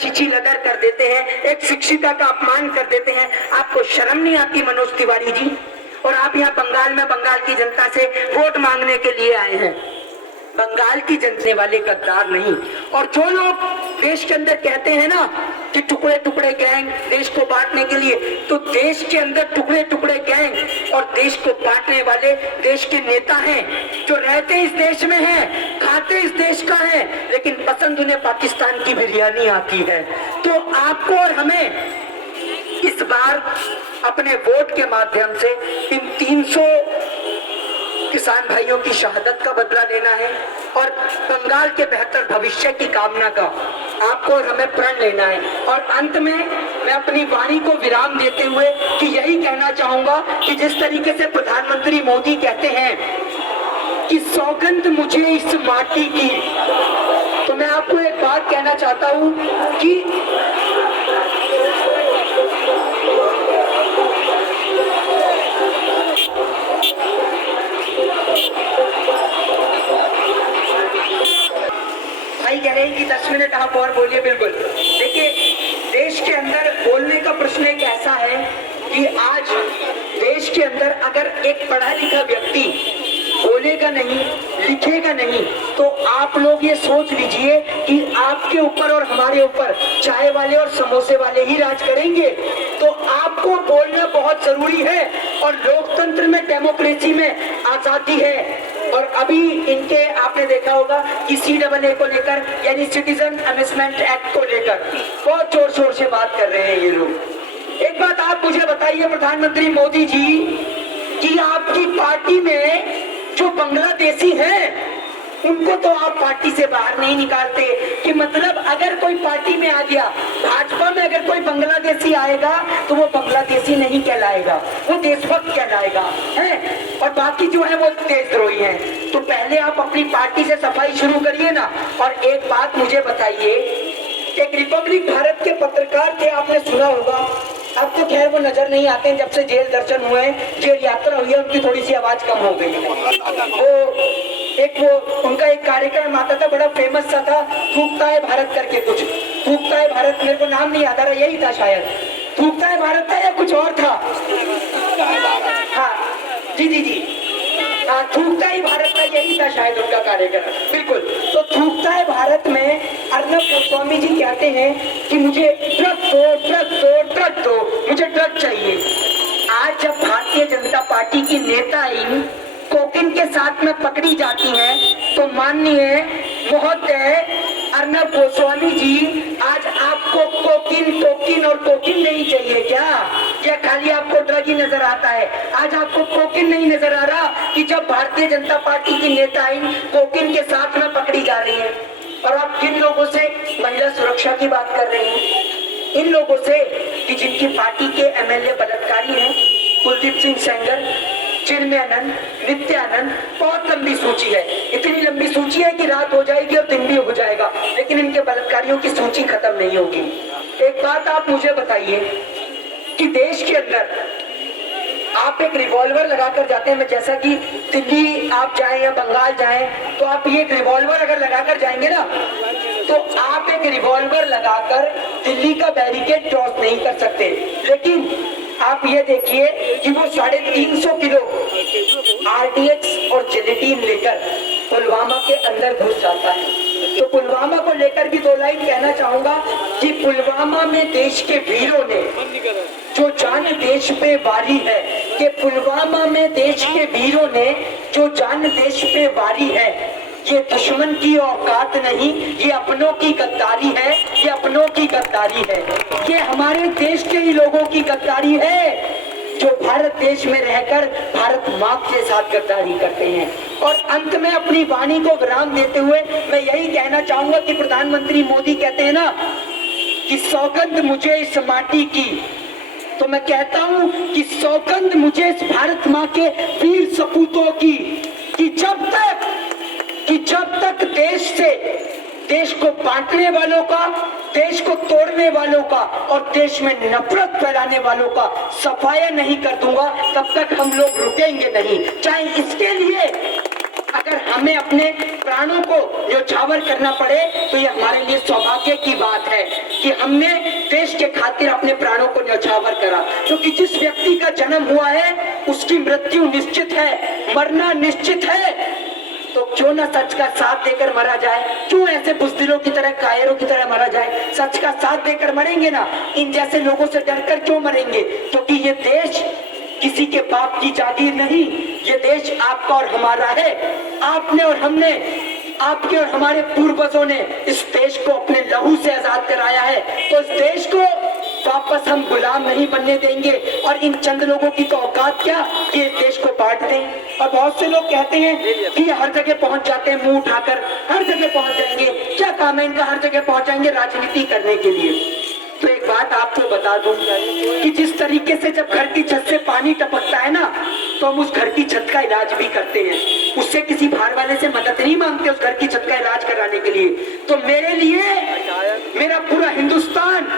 चीची लदर कर देते हैं, एक शिक्षिका का अपमान कर देते हैं। आपको शर्म नहीं आती मनोज तिवारी जी? और आप यहाँ बंगाल में बंगाल की जनता से वोट मांगने के लिए आए हैं। बंगाल की जनता वाले गद्दार नहीं। और जो लोग देश के अंदर कहते हैं ना कि टुकड़े टुकड़े गैंग देश को बांटने के लिए, तो देश के अंदर टुकड़े टुकड़े गैंग और देश को बांटने वाले देश के नेता हैं, जो रहते इस देश में हैं, खाते इस देश का है, लेकिन पसंद उन्हें पाकिस्तान की बिरयानी आती है। तो आपको और हमें इस बार अपने वोट के माध्यम से इन 300 किसान भाइयों की शहादत का बदला लेना है और बंगाल के बेहतर भविष्य की कामना का आपको और हमें प्रण लेना है। और अंत में मैं अपनी वाणी को विराम देते हुए कि यही कहना चाहूंगा कि जिस तरीके से प्रधानमंत्री मोदी कहते हैं कि सौगंध मुझे इस माटी की, तो मैं आपको एक बात कहना चाहता हूं कि कह रहे हैं कि 10 मिनट आप और बोलिए। बिल्कुल, देखिए देश के अंदर बोलने का प्रश्न एक ऐसा है कि आज देश के अंदर अगर एक पढ़ा लिखा व्यक्ति बोलेगा नहीं, लिखेगा नहीं, तो आप लोग ये सोच लीजिए कि आपके ऊपर और हमारे ऊपर चाय वाले और समोसे वाले ही राज करेंगे। तो आपको बोलना बहुत जरूरी है और लोकतंत्र में, डेमोक्रेसी में आजादी है। और अभी इनके आपने देखा होगा कि CAA को लेकर यानी सिटीजन अमेंडमेंट एक्ट को लेकर बहुत जोर शोर से बात कर रहे हैं ये लोग। एक बात आप मुझे बताइए प्रधानमंत्री मोदी जी कि आपकी पार्टी में जो बांग्लादेशी हैं उनको तो आप पार्टी से बाहर नहीं निकालते। कि मतलब अगर कोई पार्टी में आ गया, भाजपा में अगर कोई बांग्लादेशी आएगा तो वो बांग्लादेशी नहीं कहलाएगा, वो देशभक्त कहलाएगा है, और बाकी जो है वो देशद्रोही हैं। तो पहले आप अपनी पार्टी से सफाई शुरू करिए ना। और एक बात मुझे बताइए, एक रिपब्लिक भारत के पत्रकार थे, आपने सुना होगा, अब तो खैर वो नजर नहीं आते हैं, जब से जेल दर्शन हुए, जेल यात्रा हुई है, उनकी थोड़ी सी आवाज कम हो गई है। वो उनका एक कार्यक्रम आता था, बड़ा फेमस सा था, थूकता है भारत करके, कुछ थूकता है भारत, मेरे को नाम नहीं याद आ रहा, यही था शायद, थूकता है भारत था या कुछ और था। हाँ जी जी जी, हाँ थूकता ही भारत का, यही था शायद उनका कार्यक्रम। बिल्कुल, तो थूकता है भारत में अर्नब गोस्वामी जी कहते हैं कि मुझे ड्रग दो, ड्रग दो, ड्रग दो, मुझे ड्रग चाहिए। आज जब भारतीय जनता पार्टी की नेता इन कोकिन के साथ में पकड़ी जाती हैं, तो माननीय महोदय अर्नब गोस्वामी जी, आज आपको कोकिन कोकिन और कोकिन नहीं चाहिए क्या? या खाली आपको ड्रग ही नजर आता है? आज आपको कोकिन नहीं नजर आ रहा कि जब भारतीय जनता पार्टी की नेता इन कोकिन के साथ में पकड़ी जा रही है? और आप किन लोगों से महिला सुरक्षा की बात कर रहे हैं? इन लोगों से कि जिनकी पार्टी के MLA बलात्कारी हैं, कुलदीप सिंह सेंगर, चिन्मयानंद, नित्यानंद, बहुत लंबी सूची है। इतनी लंबी सूची है कि रात हो जाएगी और दिन भी हो जाएगा, लेकिन इनके बलात्कारियों की सूची खत्म नहीं होगी। एक बात आप मुझे बताइए कि देश के अंदर आप एक रिवॉल्वर लगाकर जाते हैं, जैसा कि दिल्ली आप जाएं या बंगाल जाएं, तो आप ये रिवॉल्वर अगर लगाकर जाएंगे ना, तो आप एक रिवॉल्वर लगाकर दिल्ली का बैरिकेड क्रॉस नहीं कर सकते। लेकिन आप ये देखिए कि वो 350 किलो RDX और जिलेटिन लेकर पुलवामा के अंदर घुस जाता है। तो पुलवामा को लेकर भी 2 लाइन कहना चाहूंगा कि पुलवामा में देश के वीरों ने जो जान देश पे वारी है, कि पुलवामा में देश के वीरों ने जो जान देश पे वारी है, ये दुश्मन की औकात नहीं, ये अपनों की गद्दारी है, ये अपनों की गद्दारी है, ये हमारे देश के ही लोगों की गद्दारी है जो भारत देश में रहकर भारत माँ के साथ गद्दारी करते हैं। और अंत में अपनी वाणी को विराम देते हुए मैं यही कहना चाहूंगा कि प्रधानमंत्री मोदी कहते हैं ना कि सौगंध मुझे इस माटी की, तो मैं कहता हूं कि सौगंध मुझे इस भारत माँ के वीर सपूतों की, कि जब तक देश को बांटने वालों का, देश को तोड़ने वालों का और देश में नफरत फैलाने वालों का सफाया नहीं कर दूंगा, तब तक हम लोग रुकेंगे नहीं। चाहे इसके लिए अगर हमें अपने प्राणों को न्यौछावर करना पड़े, तो ये हमारे लिए सौभाग्य की बात है। कि हमने देश के खातिर अपने प्राणों को न्यौछावर करा, क्योंकि जिस व्यक्ति का जन्म हुआ है उसकी मृत्यु निश्चित है, मरना निश्चित है। तो क्यों ना सच का साथ देकर मरा जाए, क्यों ऐसे बुज़दिलों की तरह, कायरों की तरह मरा जाए। सच का साथ देकर मरेंगे ना, इन जैसे लोगों से डरकर क्यों मरेंगे, क्योंकि ये देश किसी के बाप की जागीर नहीं, ये देश आपका और हमारा है। आपने और हमने, आपके और हमारे पूर्वजों ने इस देश को अपने लहू से आजाद कराया है, तो इस देश को वापस हम गुलाम नहीं बनने देंगे। और इन चंद लोगों की तो औकात क्या कि इस देश को बांट दें। और बहुत से लोग कहते हैं कि हर जगह पहुंच जाते हैं, मुंह उठाकर हर जगह पहुंच जाएंगे। क्या काम है इनका, हर जगह पहुंच जाएंगे राजनीति करने के लिए। तो एक बात आपको बता दूं कि जिस तरीके से जब घर की छत से पानी टपकता है ना, तो हम उस घर की छत का इलाज भी करते हैं, उससे किसी बाहर वाले से मदद नहीं मांगते उस घर की छत का इलाज कराने के लिए। तो मेरे लिए मेरा पूरा हिंदुस्तान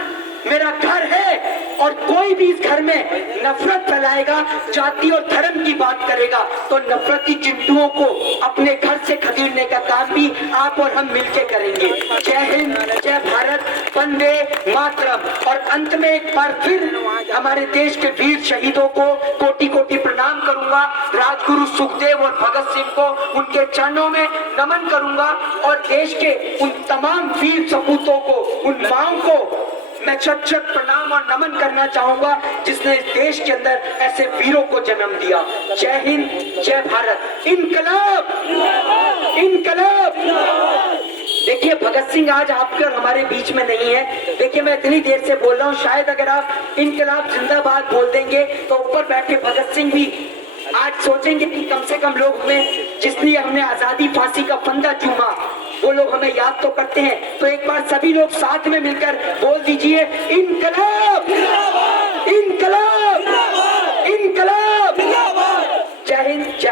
मेरा घर है, और कोई भी इस घर में नफरत फैलाएगा, जाति और धर्म की बात करेगा, तो नफरती चिंटुओं को अपने घर से खदेड़ने का काम भी आप और हम मिलकर करेंगे। जय हिंद, जय भारत, वंदे मातरम। और अंत में एक बार फिर हमारे देश के वीर शहीदों को कोटि कोटि प्रणाम करूंगा। राजगुरु सुखदेव और भगत सिंह को उनके चरणों में नमन करूंगा, और देश के उन तमाम वीर सपूतों को, उन माओं को मैं शत शत प्रणाम और नमन करना चाहूंगा जिसने इस देश के अंदर ऐसे वीरों को जन्म दिया। जय हिंद, जय भारत, इनकलाब, इनकलाब। देखिए भगत सिंह आज आपके और हमारे बीच में नहीं है। देखिए मैं इतनी देर से बोल रहा हूँ, शायद अगर आप इनकलाब जिंदाबाद बोल देंगे तो ऊपर बैठे भगत सिंह भी आज सोचेंगे कि कम से कम लोग हमें, जिसलिए हमने आजादी फांसी का फंदा चूमा, वो लोग हमें याद तो करते हैं। तो एक बार सभी लोग साथ में मिलकर बोल दीजिए, इनकलाब, इनकलाब, इनकलाब। जय हिंद, जय